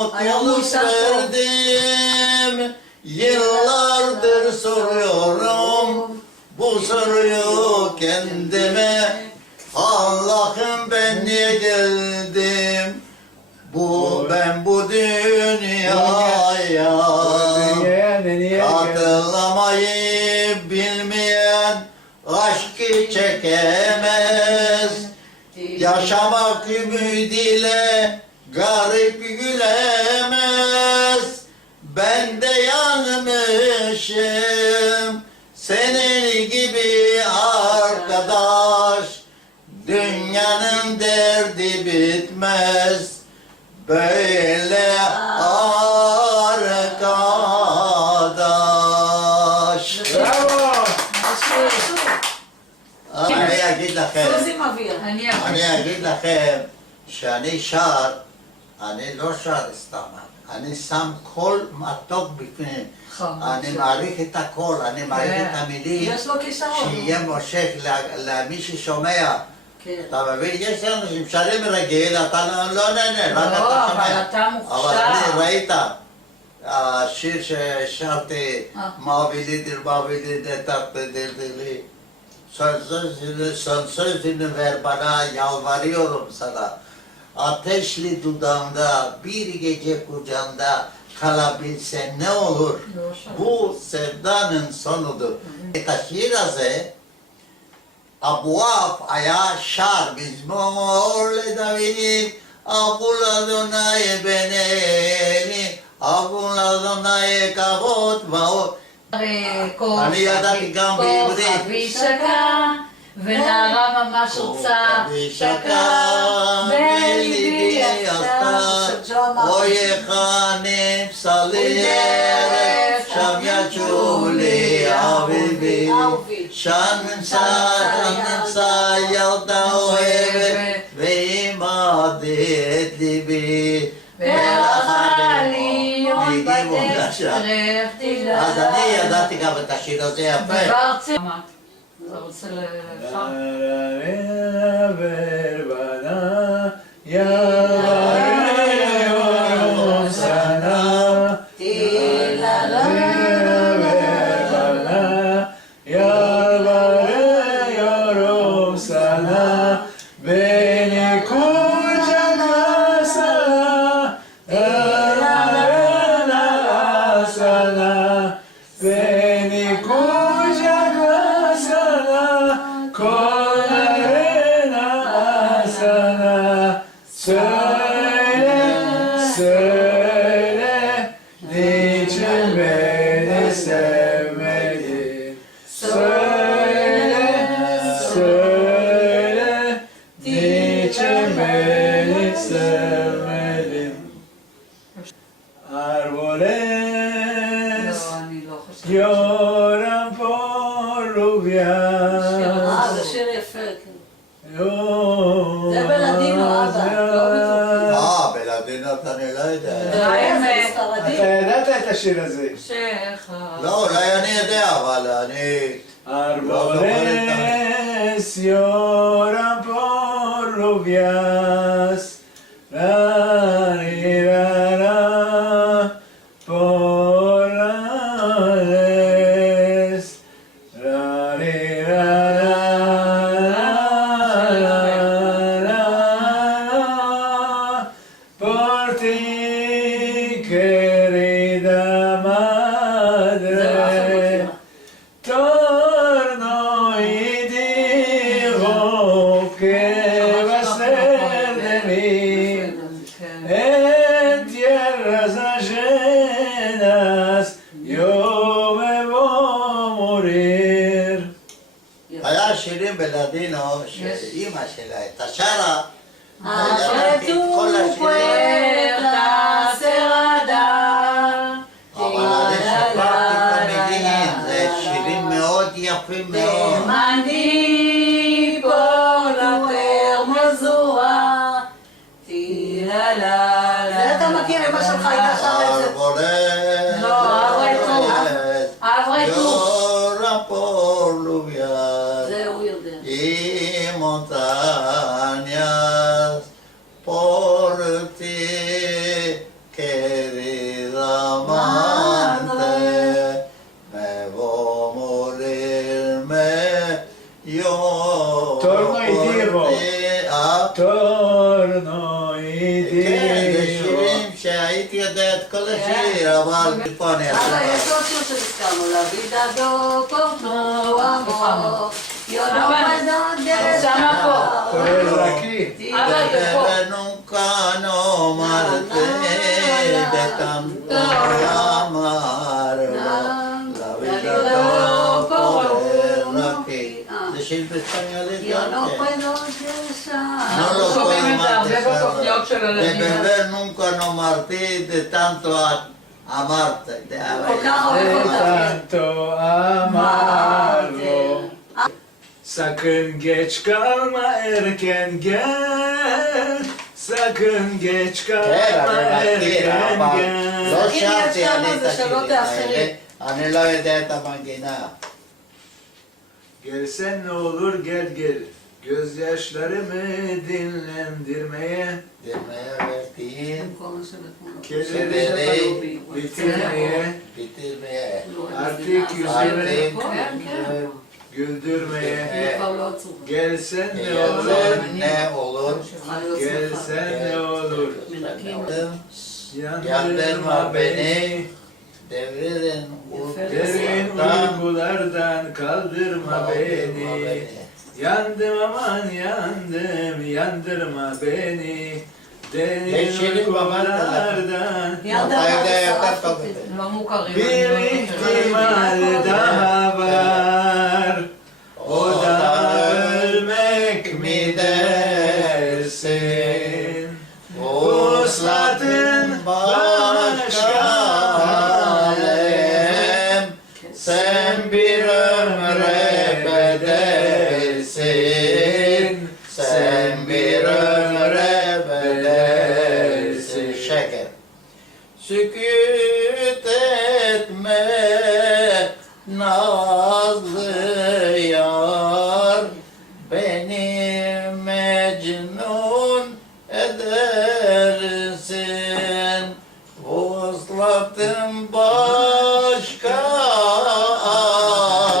Mutluluk verdim, yıllardır soruyorum bu soruyu kendime. Allah'ım ben niye geldim ben bu dünyaya? Katılamayı bilmeyen aşkı çekemez. Yaşamak ümidiyle garip gülemez. Ben de yanmışım senin gibi arkadaş. Dünyanın derdi bitmez böyle arkadaş. Bravo! אני אגיד לכם, סוזי מבהיר. אני אגיד לכם שאני שר, אני לא שר סתם, אני שם קול מתוק בפנים. אני מעריך את הקול, אני מעריך את המילים, יש לו כישרון. שיהיה מושך למי ששומע. אתה מבין? יש אנשים שרים רגיל, אתה לא נהנה, רק אתה שומע. אבל אתה מוכשר. אבל אני, ראית, השיר ששרתי, מעבידי תרתדלי, sonsuzunu ver bana, yalvarıyorum sana. Ateşli dudağında, bir gece kucağında kalabilsen ne olur? Bu sevdanın sonudur. Şiir הזה, אבואב היה שר מזמור לדוד, אבו לאדוני בן אלי, אבו לאדוני כבוד ועוד. אני ידעתי גם בעברית. כוכבי שקע, ונערה ממש רוצה שקע, בליבי עשתה, אוי יחנם סלי ערב, שם ישוב לי אביבי, שם נמצא ילדה אוהבת, ועימדי את ליבי. והחליון בדרך תדע. אז אני ידעתי גם את השיר הזה יפה. אתה רוצה לפעם? Söyle, niçin beni sevmedin? Söyle, niçin beni sevmedin? Árboles lloran por lluvias. זה שיר יפה. זה בלדינו, אבא. בלדינות אני לא יודע. אתה ידעת את השיר הזה. לא, אולי אני יודע, אבל אני... Árboles lloran por lluvias, la, la, la, por las, la, la, la, por ti, querida madre. Torno y digo que va a ser de mí en tierras ajenas yo me voy a morir. היה שירים בלדינו שאימא שלה הייתה שרה. tu puerta cerrada. אבל אני שפרתי את המילים, זה שירים מאוד יפים מאוד. Demandé por la hermosura. זה אתה מכיר, אמא שלך הייתה שרה את זה. Árboles, לא, אברטו. lloran por lluvias. זה הוא יודע. Y montañas por ti que הייתי יודע את כל השיר, אבל פה אני אבל אעשה. יש עוד שיר שהזכרנו, לה וידה דו פורטו אמו, יונו פדון שמה פה. כולל דסה. רקיע. אבל זה פה. nunca no marte de tanto amarlo. La vida no poderlo aquí. זה שיר בספניולית Yo גם no כן. puedo dejar. No lo puedo שומעים את זה הרבה matizar. בתוכניות של De הילדים. beber nunca no martí de tanto amarte. כל כך אוהב אותה. Tanto amarlo. Sakın geç kalma erken gel. Sakın geç כן, kalma אני מכיר, erken אבל gel. לא אם יש שרתי שם אני את זה שלא השירים תאחרי. האלה. אני לא יודע את המנגינה. Gelsen ne olur gel gel. Gözyaşlarımı dinlendirmeye. דמיה ורתיעים, במקום לשבת מולו. Kederleri bitirmeye. ביטלמיה. Artık yüzümü güldürmeye. אני כבר לא עצוב. Gelsen ne olur. יוצא עולות. Gelsen ne olur. Yandırma Yandırma beni. Devirin Derin uykulardan kaldırma beni. Yandım aman yandım, yandırma beni. Derin Geçelim baba. uykulardan. לא מוכרים. Bir ihtimal daha var. O da ölmek mi dersin? Vuslatın başka alem. Sen bir ömre bedelsin. Sen bir ömre bedelsin. שקר. Sükût etme nazlı yar, beni mecnun edersin. Vuslatın başka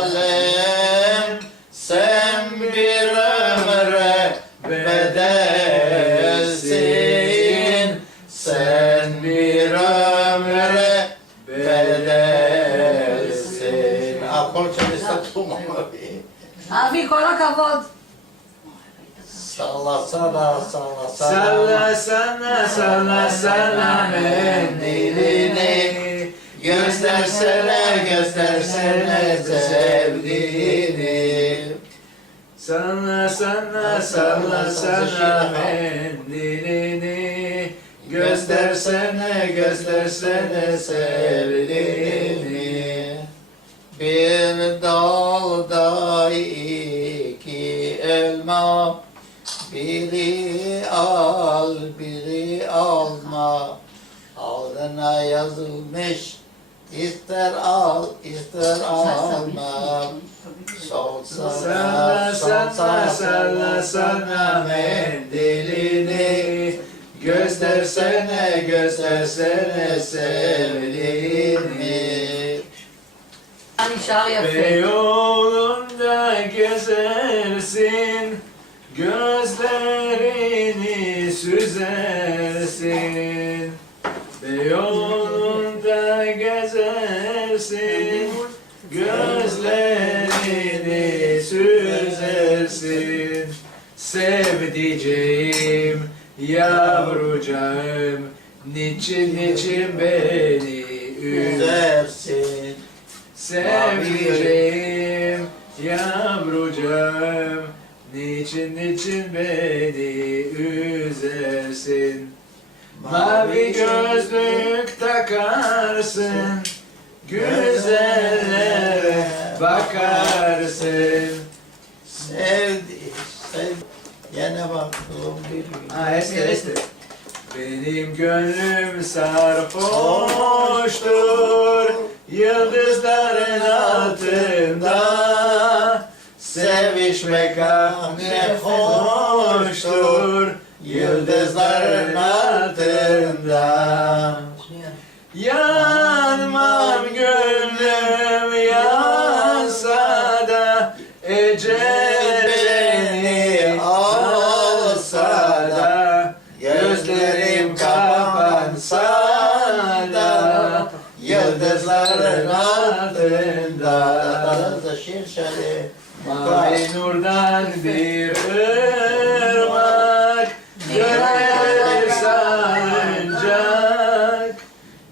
alem, sen bir ömre bedelsin. Sen bir ömre bedelsin. הקול שלי סתום. אבי, כל הכבוד. סלה סלה סלה Salla sana salla sana mendilini. Göstersene göstersene sevdiğini. Salla sana salla sana mendilini. Göstersene göstersene sevdiğini. Bir dalda iki elma, biri al biri alma. Aldına yazılmış, ister al ister alma. Sol Salla sana sana salla sana mendilini. Göstersene göstersene sevdiğini. נשאר יפה. Yolunda gezersin, gözlerini süzersin. Yolunda gezersin, gözlerini süzersin. Sevdiceğim, yavrucağım, niçin beni üzer? üzersin. Sevdiceğim, yavrucağım, niçin beni üzersin? Mavi gözlük takarsın, güzellere bakarsın. Sevdi, sev. Yine baktım bir Ha, este. Benim gönlüm sarhoştur, yıldızların altında. Sevişmek ne hoştur, yıldızların altında. Yanmam gönlüm yansa da, ecel beni alsa da, gözlerim kapansa yıldızların altında. Aranızda şiir söyle. Mavi nurdan bir ırmak göller salıncak.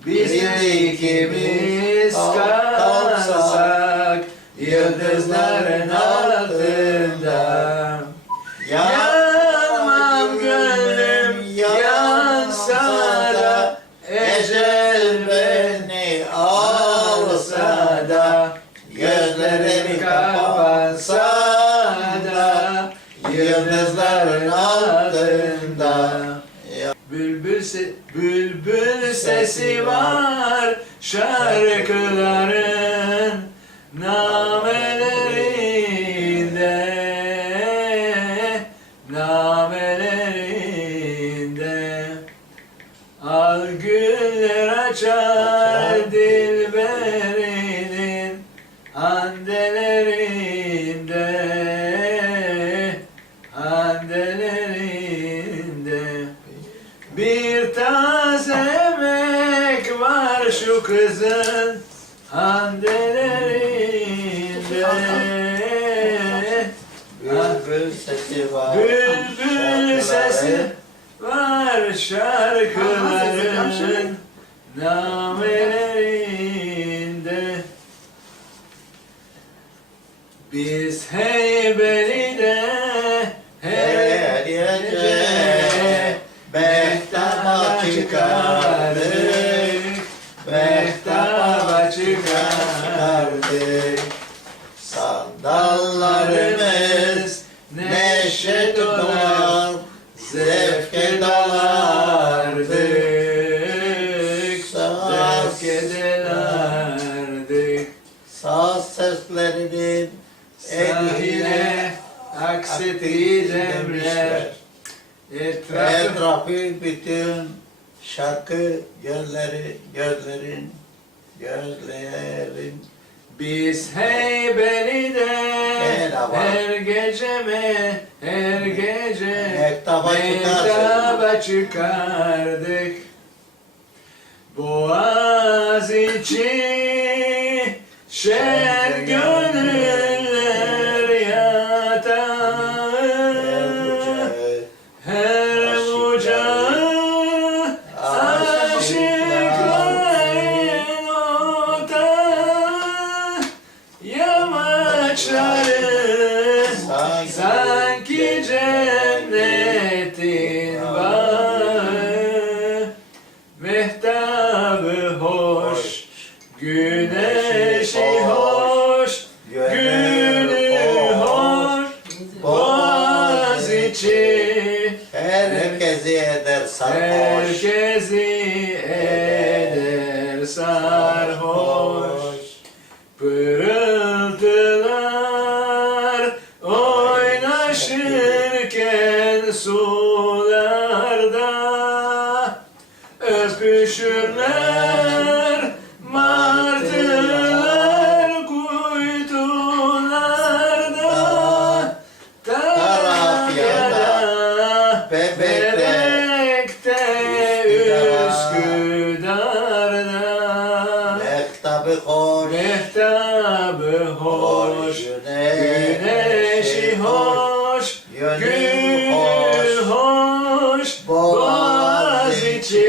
Biz ikimiz kalsak yıldızların altında. Yanmam gönlüm yansa da ecel beni alsa da gözlerim kapansa da yıldızların altında. Bülbül sesi var şarkıların namelerinde al güller açar dilberinin andelerinde bir taze emek var şu kızın handelerinde. Bülbül sesi var. Bülbül sesi var şarkıların namelerinde. Biz Heybeli'de her gece mehtaba çıkardık, mehtaba çıkardık. Sandallarımız neşe dolar, zevke dalardık, Zevke dalardık. saz seslerinin Sahile aksettiği demler etrafı bütün şarkı gözlerin Biz Heybeli'de her gece mehtaba çıkardık. Boğaziçi şen gönüller yatağı, her bucağı aşıkların otağı, yamaçları sanki cennetin bağı, mehtabı hoş, güneşi hoş, gülü hoş, Boğaziçi herkesi eder sarhoş. herkesi eder sarhoş. Pırıltılar oynaşırken sularda, öpüşürler martılar kuytularda, Trakya'da, Bebek'te, Üsküdar'da, Mehtabı hoş, mehtabı hoş, güneşi hoş, gül hoş, Boğaziçi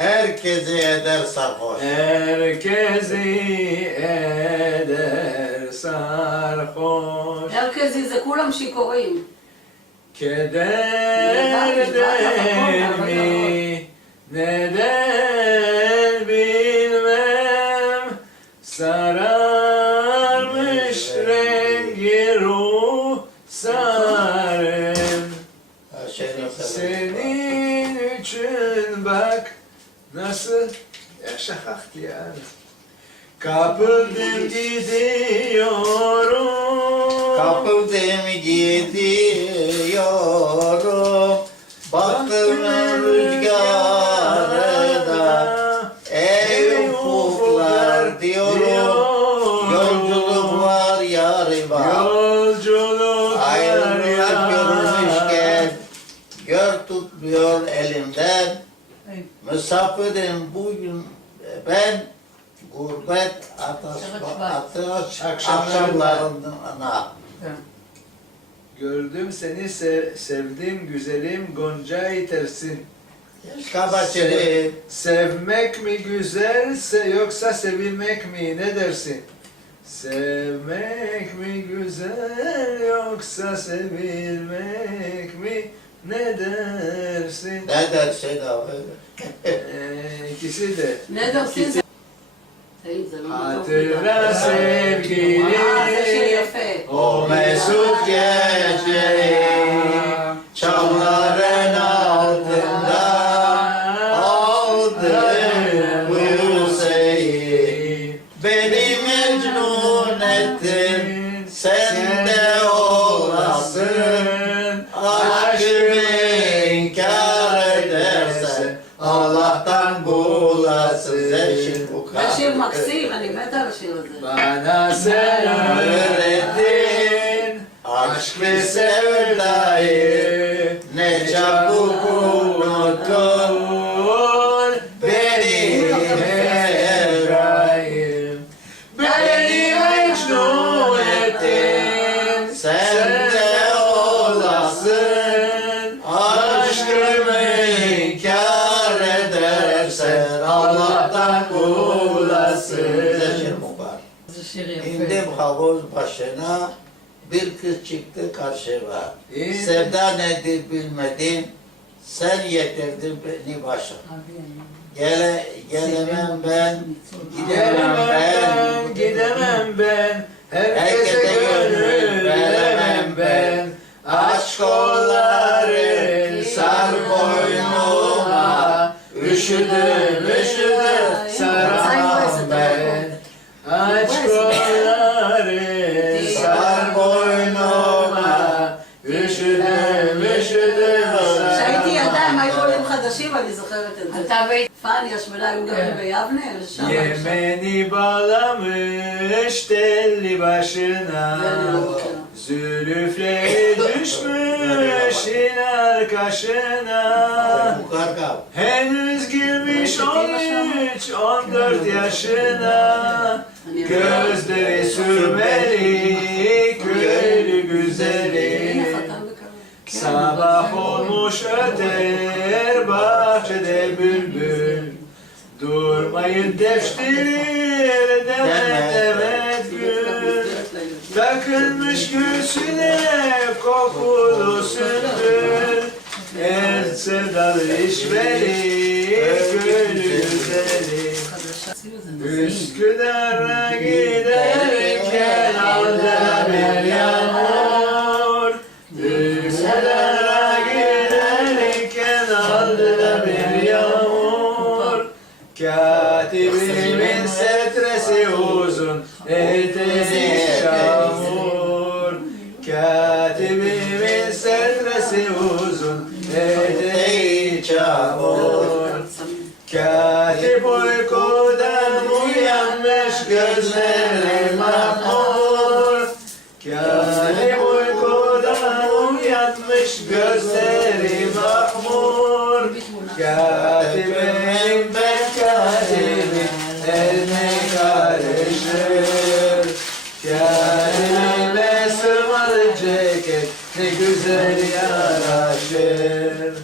herkesi eder sarhoş. herkesi eder sarhoş. מרכזי זה כולם שיכורים. Kederden mi neden bilmem, sararmış rengi ruhsarım. Senin için bak nasıl şahaktı yani. Kapıldım gidiyorum. Kapıldım gidiyorum, baktım rüzgarına, ey ufuklar diyorum, yolculuk var yarı var. Yolculuk Ayrılık görmüşken, gör tutmuyor elimden, misafirim bugün ben, gurbet Şarkı akşamlarına. Gördüm seni sevdim güzelim Gonca'yı tersin. Kabaçeli. Sevmek mi güzelse yoksa sevilmek mi ne dersin? Sevmek mi güzel yoksa sevilmek mi ne dersin? Ne dersin abi? İkisi de. Ne dersin? Hatıra sevgili זה שיר יפה. O mesut geceyi çamların altında aldım bu Hüseyin. Beni mecnun ettin, sen de olasın. Aşkımı inkar edersen Allah'tan bulasın. זה שיר מקסים, אני מתה על השיר הזה. Bana sen öğrettin aşk ve sevdayı Ne çabuk unuttun beni Efraim. Beni mecnun ettin sen de olasın. Aşkımı inkar edersen Allah'tan bulasın. זה שיר יפה. İndim havuz başına, bir kız çıktı karşıma. İyi. Sevda nedir bilmedim, sen getirdin beni başa. Gelemem ben, gidemem ben, gidemem ben, herkese herkese gönül veremem ben. Aşk kolların sar boynuma, üşüdüm saramam ben. Aşk kolların sar boynuma, üşüdüm כשהייתי ילדה הם היו saramam עולים ben. חדשים, אני זוכרת את זה. אתה והיית... פאני, השמנה, היו גרים ביבנה, ושם... Yemeni bağlamış telli başına, zülüfleri düşmüş iner kaşına. mukarkab. Henüz girmiş 13-14 yaşına, gözleri sürmeli, köylü güzeli. Sabah olmuş öter bahçede bülbül, durmayın deştir demet gül. Takılmış gülsüne kokulu sümbül, el sevdalı işveri köylü güzeli. Üsküdar'a giderken aldı bir yağmur, Üsküdar'a giderken aldı bir yağmur. Katibimin setresi uzun, eteği çamur. Katibimin setresi uzun, eteği çamur. Katip uykudan uyanmış gözleri mahmur. Katip uykudan uyanmış gözleri mahmur. Katibim ben katibim eline karışır. Katibime sırmalı ceket ne güzel yaraşır.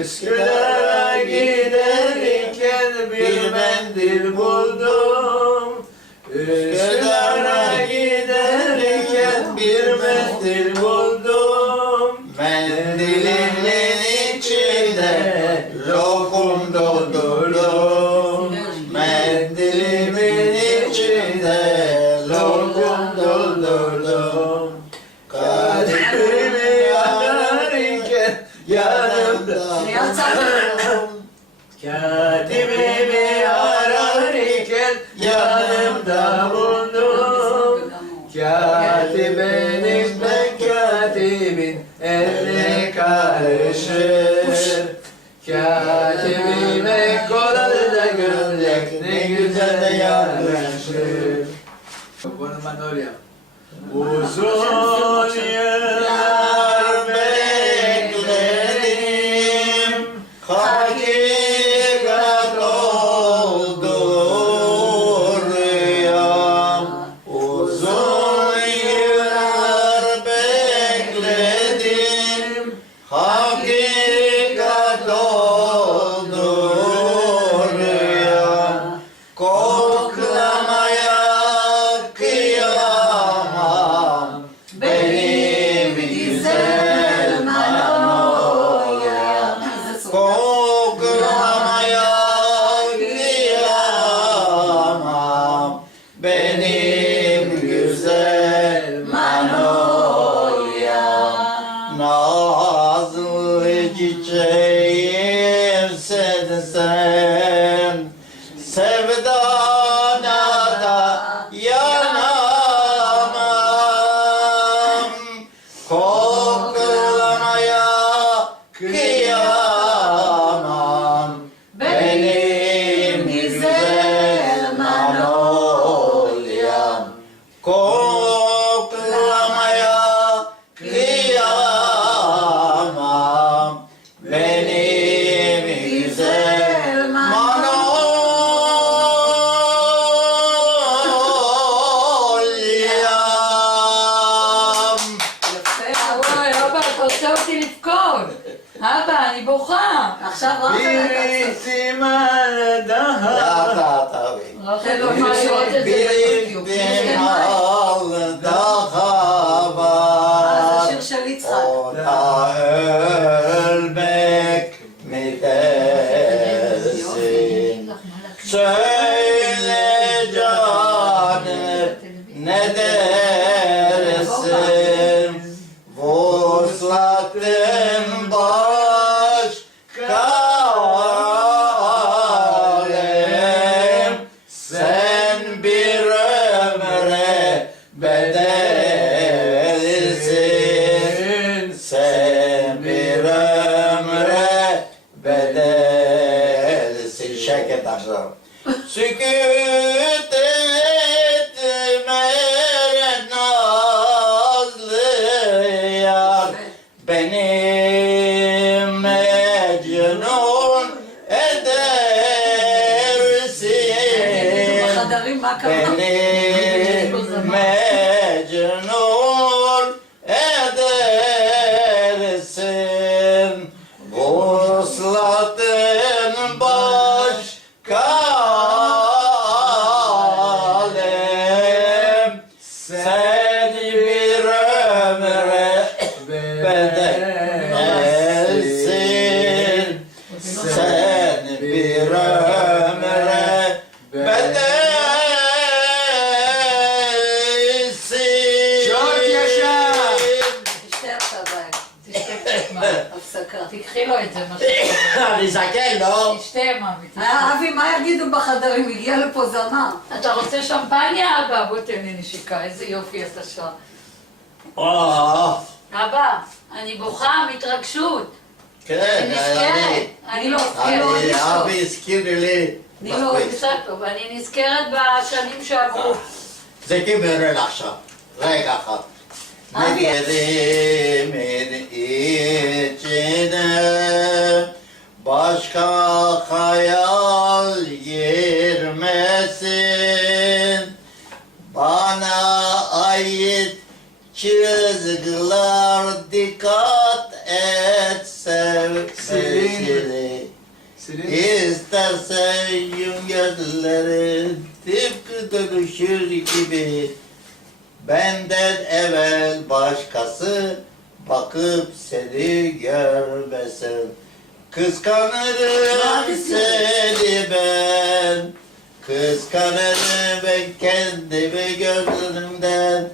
Üsküdar'a giderken bir mendil buldum. Üsküdar'a giderken bir mendil buldum. Mendilimin içinde lokum doldurdum. Mendilimin içinde lokum doldurdum. Kadrimi ararken yanımda. Katibimi ararken yanımda buldum. Katibenim ben katibin eline karışır. Katibime kolalı da gömlek ne güzel de yaraşır. Buona Manolya. Uzun yıllar bekledim, Hakikat oldu sevdana da yanamam. Koklamaya kıyamam. Benim güzel Manolyam. Koklamaya kıyamam. Benim güzel Manolyam. וואי, אבא, אתה עושה אותי לבכות. אבא, אני בוכה. עכשיו רק סימן דהר. Yata tabii. רחל לא יכולה לראות את זה ביוטיוב. Biriktim al daha זה var. שיר של יצחק. Ona ölmek mi dersin? Söyle canım ne dersin? Vuslatın başka alem. Sen bir ömre bedelsin. Sen bir ömre bedelsin. Şevket Aksu. Sükût etme nazlı yar. Benim mecnun edersin. בחדרים, מה קרה? Beni mecnun edersin. Vuslatın başka alem. Sen bir ömre bedelsin. Sen bir ömre bedelsin. Çok yaşa. תשתה עכשיו, תשתה קצת מים, הפסקה. תקחי לו את זה, מה אני זקן, לא? תשתה מאמי, תשתה. אבי, מה יגידו בחדרים? הגיע לפה זמר. אתה רוצה שמפניה, אבא? בוא תן לי נשיקה, איזה יופי אתה שר. אבא, אני בוכה מהתרגשות. כן, אני נזכרת. אני לא אוהבת אבי הזכיר לי. אני לא אוהבת טוב, אני נזכרת בשנים שעברו. זה קיבל עכשיו. רגע אחד. Negerimin içine başka hayal girmesin. Bana ait çizgiler dikkat et sevgili. İstersen yum gözlerin tıpkı dönüşür gibi. Benden evvel başkası bakıp seni görmesin. Kıskanırım seni ben. Kıskanırım ben kendimi gözlerimden.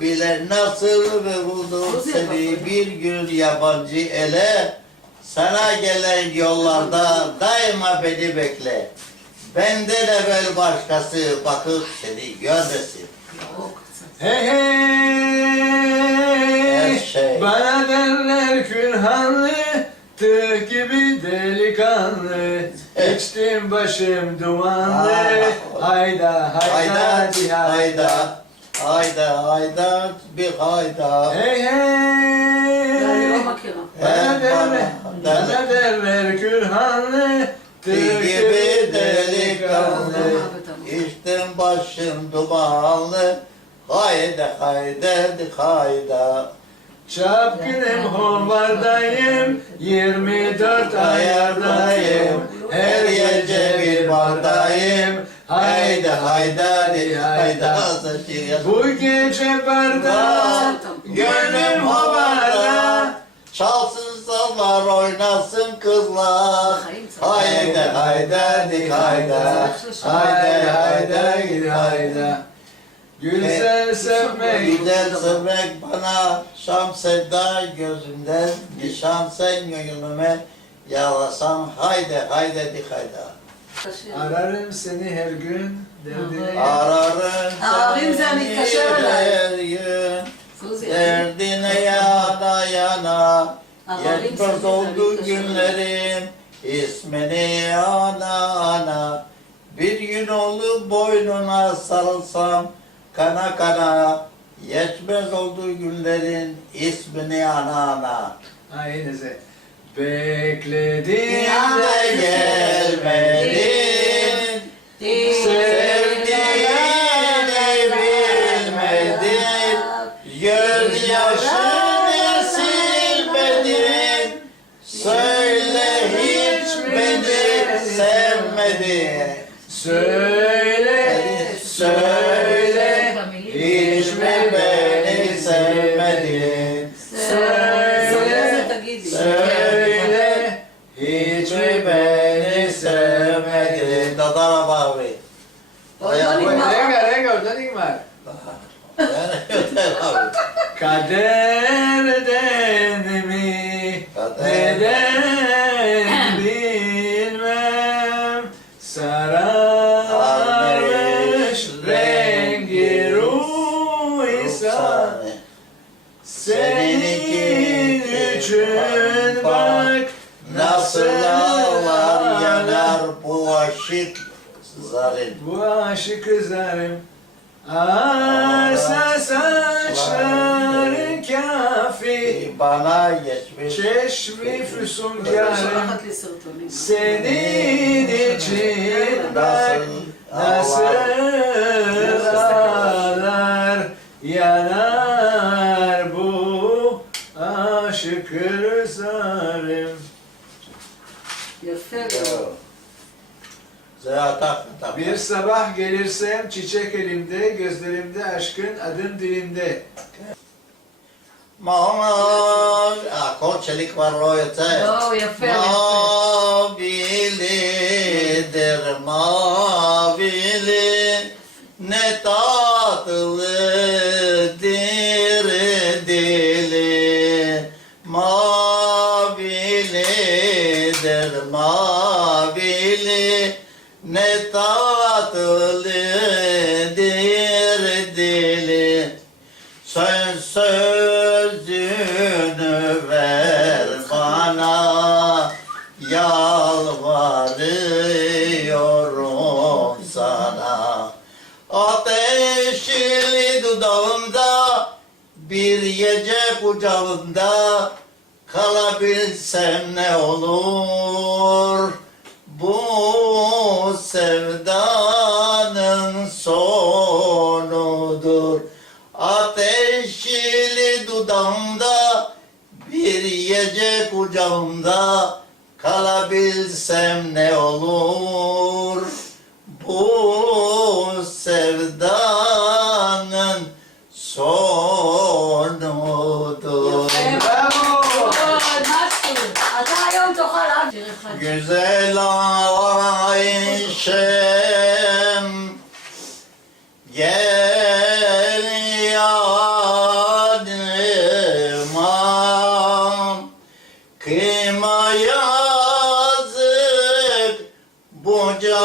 Bile nasıl ve buldum seni bir gün yabancı ele. Sana gelen yollarda daima beni bekle. Benden evvel başkası bakıp seni görmesin. Hey Her şey. bana derler külhanlı, tığ gibi delikanlı. İçtim başım dumanlı, hayda hayda hayda. hayda, hayda, hayda, bir hayda. Hey אני לא מכירה. bana derler külhanlı, tığ gibi delikanlı. İçtim başım dumanlı, hayda, hayda, hayda. Çapkınım hovardayım, 24 ayardayım. Her gece bir bardayım, hayda hayda hayda. Bu gece barda, gönlüm hovarda. Çalsın sallar, oynasın kızlar. Hayda, hayda, hayda. Hayda hayda hayda. Güzel sevmek, Güzel sevmek bana şam sevda gözümden. Nişan sen gönlüme yağlasan haydi haydi hayda. Ararım seni her gün derdine. Ararım seni her gün, derdine yana yana. Yetmez oldu günlerim, ismini ana ana. Bir gün oldu boynuna sarılsam, kana kana. Yetmez oldu günlerin, ismini ana ana. Ha yine bekledim Ya de gelmedin, sevdiğini bilmedin, gözyaşını silmedin, söyle hiç beni sevmedin. Söyle, söyle, Hiç mi beni sevmedin? Söyle, hiç mi beni sevmedin? Dadara bavi. Renga, orada nigmar. Kaderden mi, neden bilmem, sararmış rengi ruhisa. Senin için bak Nasıl ağlar yanar bu aşık zalim. bu aşık kızarım. Arsa saçların kafi, Bana geçmiş çeşmi füsunkarım. Senin için bak nasıl ağlar yanar bu aşık kızarım. Bir sabah gelirsem çiçek elimde, gözlerimde aşkın adın dilimde. הקול שלי כבר לא יוצא. לא, יפה, יפה. מובילי, נתת לדיר דילי. מובילי, נתת לדיר דילי. Sözünü ver bana, yalvarıyorum sana. Ateşli dudağında, bir gece kucağında, kalabilsem ne olur? Bu sevdanın sonudur. Ateşli dudağımda, bir gece kucağımda, kalabilsem ne olur? Bu sevdanın sonudur. Güzel Ayşem, gel yanıma, kıyma yazık bu canıma.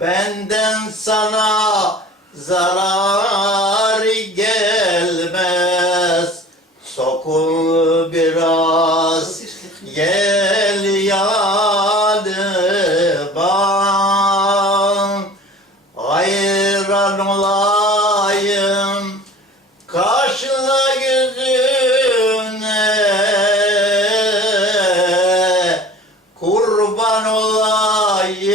Benden sana zarar gelmez, sokul biraz, gel yanıma. Hayran olayım kaşla gözüne, kurban olayım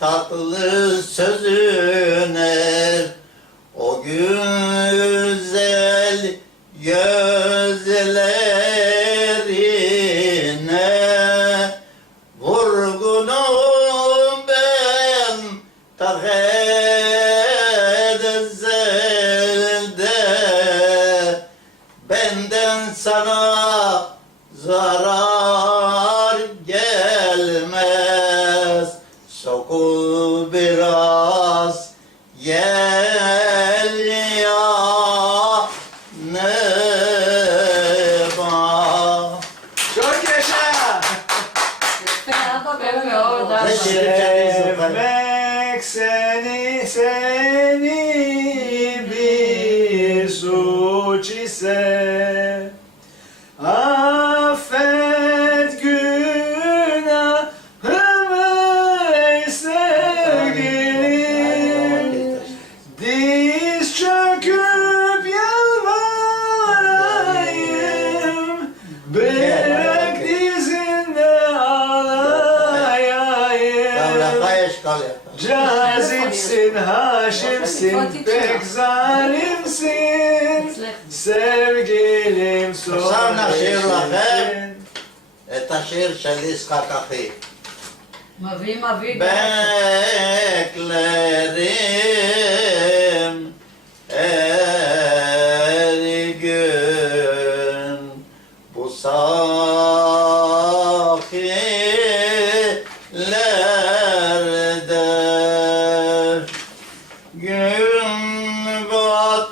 tatlı sözüne. O güzel gözlerine vurgunum ben ta ezelde. Benden sana zarar gelmez, sokul biraz, gel yanıma. שירים שאני זוכר. Sevmek seni bir suç ise affet günahımı ey sevgilim. Diz çöküp yalvarayım, bırak dizinde ağlayayım. גם לך יש קול יפה. Cazipsin, haşimsin, pek zalimsin. Sevgilim עכשיו נשאיר לכם sorabilirsin. את השיר של יצחק אחי. מביא מביא. Beklerim her gün bu sahillerde gün batar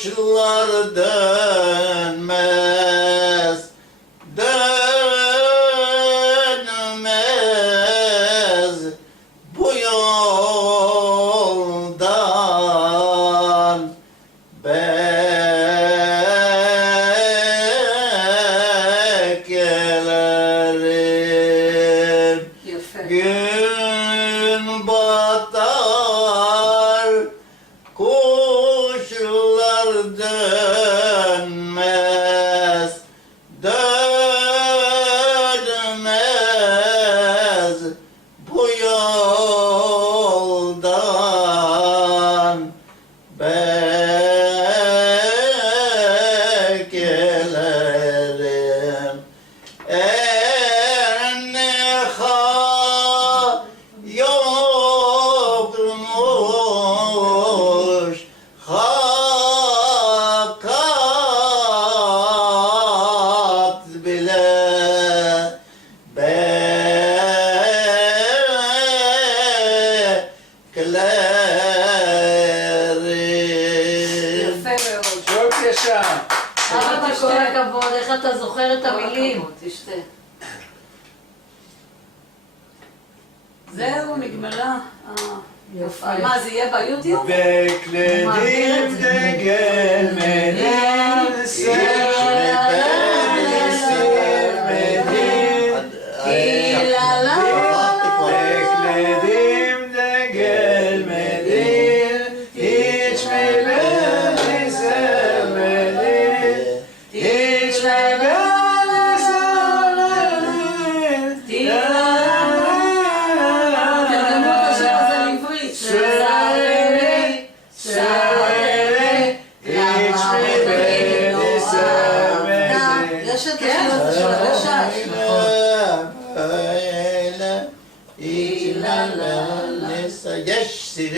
kuşlar dönmez dönmez bu yoldan beklerim. יפה. Gün batar, kuşlar dönmez, dönmez bu yoldan beklerim. Yokmuş hakikat bile beklerim. יפה מאוד. Çok yaşa. אבא, כל הכבוד, איך אתה זוכר את המילים? תשתה. זהו, נגמרה. יפה. מה, זה יהיה ביוטיוב? Bekledim de gelmedin, sevmedin, sevmedin. Bekledim de gelmedin, hiç mi beni sevmedin, hiç mi beni sevmedin. תרגמו את השיר הזה לעברית. יש את השיר הזה של הגשש. יש סירים